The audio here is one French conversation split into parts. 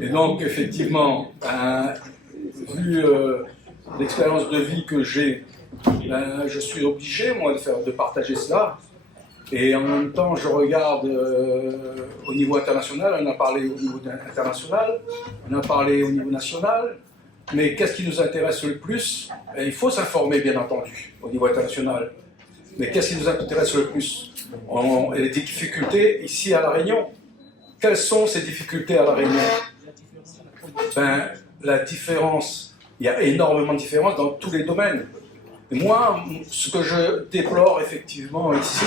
Et donc, effectivement, vu l'expérience de vie que j'ai, je suis obligé, moi, de partager cela. Et en même temps, je regarde au niveau international, on a parlé au niveau international, on a parlé au niveau national, mais qu'est-ce qui nous intéresse le plus? Et il faut s'informer, bien entendu, au niveau international. Mais qu'est-ce qui nous intéresse le plus? Les difficultés ici à La Réunion. Quelles sont ces difficultés à La Réunion? La différence, il y a énormément de différences dans tous les domaines. Et moi, ce que je déplore effectivement ici,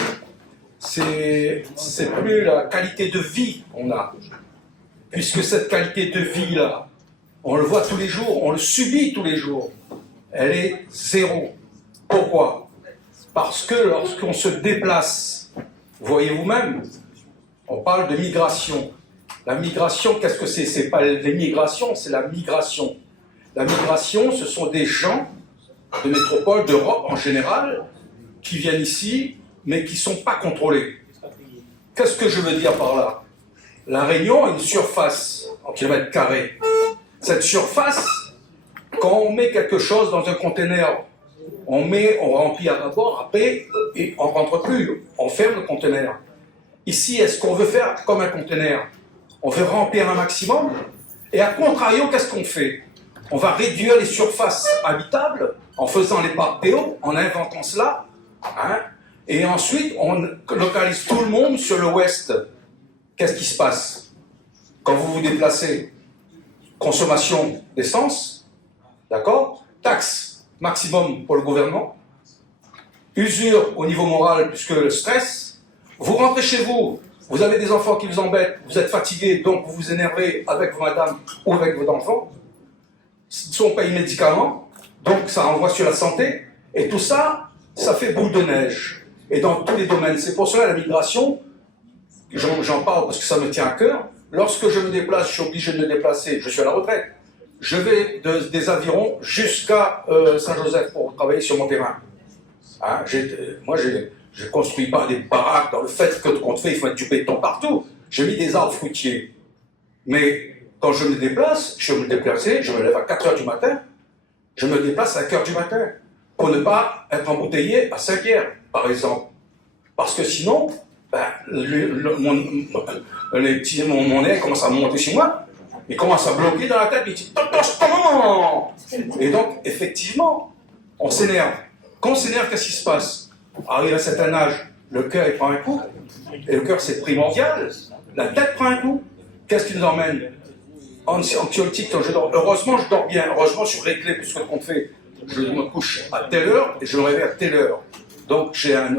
c'est plus la qualité de vie qu'on a. Puisque cette qualité de vie-là, on le voit tous les jours, on le subit tous les jours. Elle est zéro. Pourquoi? Parce que lorsqu'on se déplace, voyez vous-même, on parle de migration. La migration, qu'est-ce que c'est? C'est pas l'immigration, c'est la migration. La migration, ce sont des gens de métropole, d'Europe en général, qui viennent ici, mais qui ne sont pas contrôlés. Qu'est-ce que je veux dire par là? La Réunion a une surface en kilomètres carrés. Cette surface, quand on met quelque chose dans un conteneur, on remplit à bord, après, et on ne rentre plus, on ferme le conteneur. Ici, est-ce qu'on veut faire comme un conteneur? On veut remplir un maximum, et à contrario, qu'est-ce qu'on fait? On va réduire les surfaces habitables en faisant les parcs PO, en inventant cela, hein, et ensuite on localise tout le monde sur le ouest. Qu'est-ce qui se passe? Quand vous vous déplacez, consommation d'essence, d'accord? Taxe maximum pour le gouvernement, usure au niveau moral puisque le stress, vous rentrez chez vous, vous avez des enfants qui vous embêtent, vous êtes fatigué, donc vous vous énervez avec vos madames ou avec vos enfants, on paye médicaments, donc ça renvoie sur la santé, et tout ça, ça fait boule de neige. Et dans tous les domaines, c'est pour cela la migration, j'en parle parce que ça me tient à cœur, lorsque je me déplace, je suis obligé de me déplacer, je suis à la retraite, je vais des Avirons jusqu'à Saint-Joseph pour travailler sur mon terrain. Hein, moi, je ne construis pas des baraques dans le fait que qu'on te fait, il faut mettre du béton partout. J'ai mis des arbres fruitiers. Mais quand je me déplace, je me lève à 4 h du matin, je me déplace à 5 h du matin, pour ne pas être embouteillé à 5 h, par exemple. Parce que sinon, mon nez commence à monter chez moi, il commence à bloquer dans la tête, il dit « Et donc, effectivement, on s'énerve. Quand on s'énerve, qu'est-ce qui se passe? Arrive à un certain âge, le cœur il prend un coup, et le cœur c'est primordial, la tête prend un coup. Qu'est-ce qui nous emmène? Anxiolytique, quand je dors. Heureusement, je dors bien. Heureusement, je suis réglé, puisque qu'on fait, je me couche à telle heure et je me réveille à telle heure. Donc, j'ai un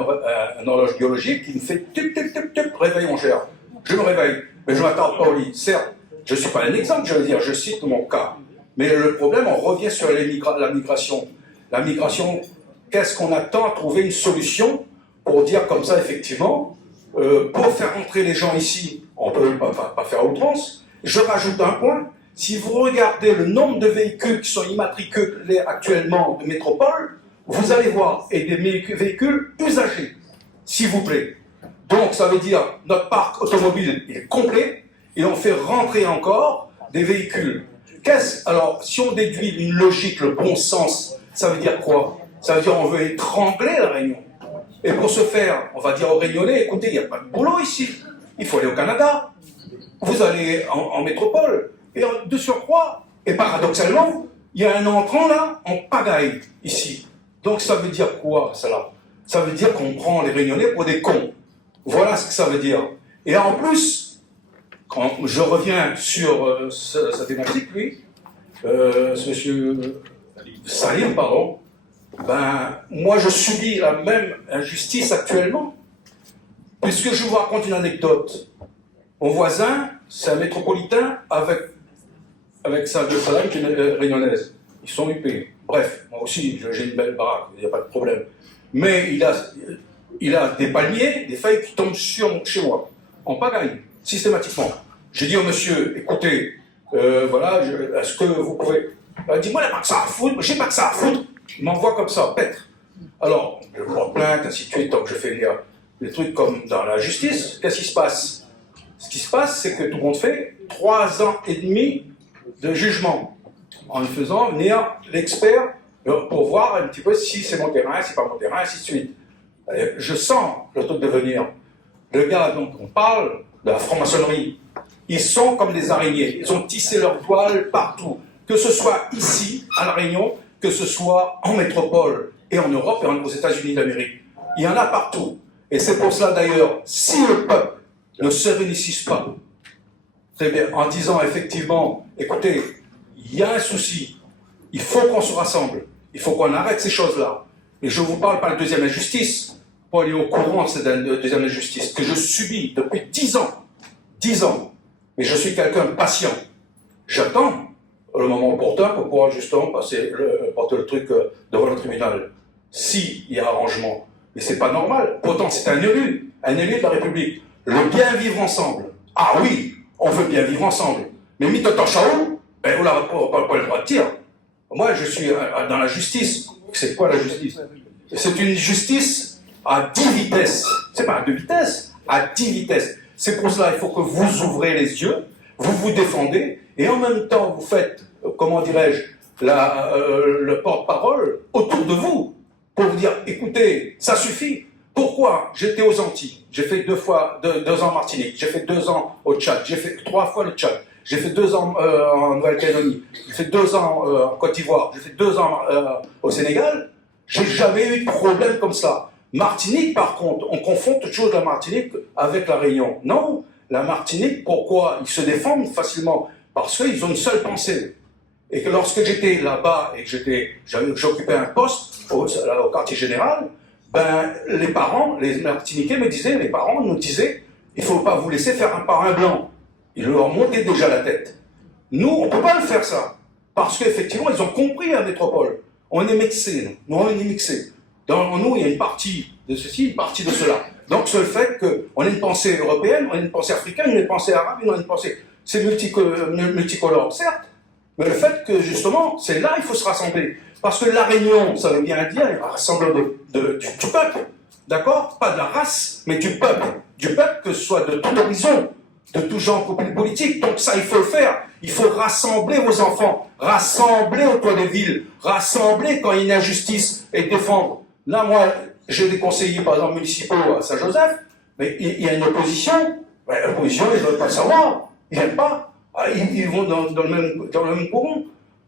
horloge biologique qui me fait tup, tup, tup, tup, réveil, mon cher. Je me réveille, mais je ne m'attarde pas au lit. Certes, je ne suis pas un exemple, je veux dire, je cite mon cas. Mais le problème, on revient sur la migration. La migration, qu'est-ce qu'on attend à trouver une solution pour dire comme ça, effectivement, pour faire rentrer les gens ici, on ne peut pas faire à outrance. Je rajoute un point, si vous regardez le nombre de véhicules qui sont immatriculés actuellement de métropole, vous allez voir, et des véhicules usagés, s'il vous plaît. Donc ça veut dire, notre parc automobile est complet, et on fait rentrer encore des véhicules. Alors, si on déduit une logique, le bon sens, ça veut dire quoi? Ça veut dire qu'on veut étrangler la Réunion. Et pour ce faire, on va dire aux Réunionnais, écoutez, il n'y a pas de boulot ici, il faut aller au Canada. Vous allez en métropole, et de surcroît, et paradoxalement, il y a un entrant là, en pagaille, ici. Donc ça veut dire quoi, cela? Ça veut dire qu'on prend les Réunionnais pour des cons. Voilà ce que ça veut dire. Et en plus, quand je reviens sur sa thématique, lui, ce monsieur Salim, pardon, moi je subis la même injustice actuellement, puisque je vous raconte une anecdote. Mon voisin, c'est un métropolitain avec sa femme qui est réunionnaise. Ils sont huppés. Bref, moi aussi, j'ai une belle baraque, il n'y a pas de problème. Mais il a des palmiers, des feuilles qui tombent chez moi, en pagaille, systématiquement. J'ai dit au monsieur, écoutez, voilà, est-ce que vous pouvez... Dis-moi, il n'y a pas que ça à foutre, j'ai pas que ça à foutre. Il m'envoie comme ça, pêtre. Alors, je porte plainte, ainsi de suite, donc je fais les trucs comme dans la justice. Qu'est-ce qui se passe? Ce qui se passe, c'est que tout le monde fait 3 ans et demi de jugement, en faisant venir l'expert pour voir un petit peu si c'est mon terrain, si c'est pas mon terrain, ainsi de suite. Je sens le truc de venir. Le gars dont on parle, de la franc-maçonnerie, ils sont comme des araignées. Ils ont tissé leur toile partout. Que ce soit ici, à La Réunion, que ce soit en métropole, et en Europe, et aux États-Unis d'Amérique. Il y en a partout. Et c'est pour cela d'ailleurs, si le peuple ne se réunissit pas, très bien, en disant effectivement, écoutez, il y a un souci, il faut qu'on se rassemble, il faut qu'on arrête ces choses-là. Et je ne vous parle pas de deuxième injustice, pour aller au courant de cette deuxième injustice, que je subis depuis 10 ans. 10 ans. Mais je suis quelqu'un de patient. J'attends le moment opportun pour pouvoir justement porter le truc devant le tribunal. S'il y a arrangement. Mais c'est pas normal. Pourtant, c'est un élu de la République. Le bien vivre ensemble. Ah oui, on veut bien vivre ensemble. Mais Mitoto Shaou, ben, on n'a pas le droit de dire. Moi, je suis dans la justice. C'est quoi la justice? C'est une justice à 10 vitesses. C'est pas à 2 vitesses, à 10 vitesses. C'est pour cela qu'il faut que vous ouvrez les yeux, vous vous défendez, et en même temps, vous faites, comment dirais-je, le porte-parole autour de vous, pour vous dire, écoutez, ça suffit. Pourquoi? J'étais aux Antilles, j'ai fait 2 ans en Martinique, j'ai fait 2 ans au Tchad, j'ai fait 3 fois le Tchad, j'ai fait 2 ans en Nouvelle-Calédonie, j'ai fait 2 ans en Côte d'Ivoire, j'ai fait 2 ans au Sénégal. J'ai jamais eu de problème comme ça. Martinique, par contre, on confond toujours la Martinique avec la Réunion. Non, la Martinique, pourquoi? Ils se défendent facilement parce qu'ils ont une seule pensée. Et que lorsque j'étais là-bas et que j'occupais un poste au quartier général, ben, les parents, les Martiniquais me disaient, les parents nous disaient, il ne faut pas vous laisser faire un parrain blanc. Ils leur montaient déjà la tête. Nous, on ne peut pas le faire ça. Parce qu'effectivement, ils ont compris la métropole. On est mixé, nous, on est mixé. Dans nous, il y a une partie de ceci, une partie de cela. Donc, c'est le fait qu'on ait une pensée européenne, on a une pensée africaine, on a une pensée arabe, on a une pensée... C'est multicolore, certes, mais le fait que, justement, c'est là qu'il faut se rassembler. Parce que la réunion, ça veut bien dire un rassemblement du peuple, d'accord? Pas de la race, mais du peuple. Du peuple, que ce soit de tout horizon, de tout genre politique. Donc ça, il faut le faire. Il faut rassembler vos enfants, rassembler autour des villes, rassembler quand il y a une injustice et défendre. Là, moi, j'ai des conseillers, par exemple, municipaux à Saint-Joseph, mais il y a une opposition. Ben, l'opposition, ils ne veulent pas le savoir. Ils n'aiment pas. Ah, ils vont dans le même courant.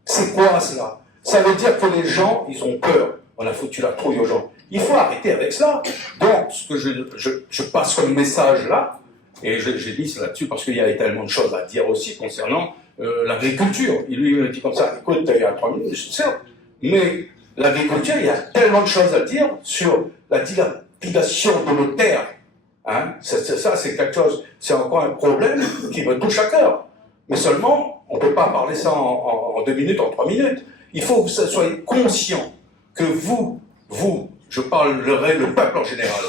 C'est quoi cela? Ça veut dire que les gens, ils ont peur. On a foutu la trouille aux gens. Il faut arrêter avec cela. Donc, ce que je passe comme message là, et j'ai dit là-dessus parce qu'il y avait tellement de choses à dire aussi concernant l'agriculture. Il lui me dit comme ça, écoute, il y a 3 minutes, certes, mais l'agriculture, il y a tellement de choses à dire sur la dilapidation de nos terres. Hein? Ça, c'est quelque chose, c'est encore un problème qui me touche à cœur. Mais seulement, on ne peut pas parler ça en 2 minutes, en 3 minutes. Il faut que vous soyez conscient que vous, je parlerai le peuple en général,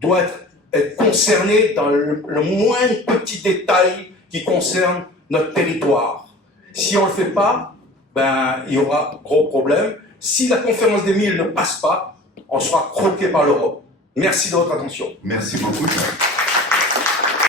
doit être concerné dans le moindre petit détail qui concerne notre territoire. Si on ne le fait pas, ben, il y aura gros problème. Si la conférence des 1000 ne passe pas, on sera croqué par l'Europe. Merci de votre attention. Merci beaucoup.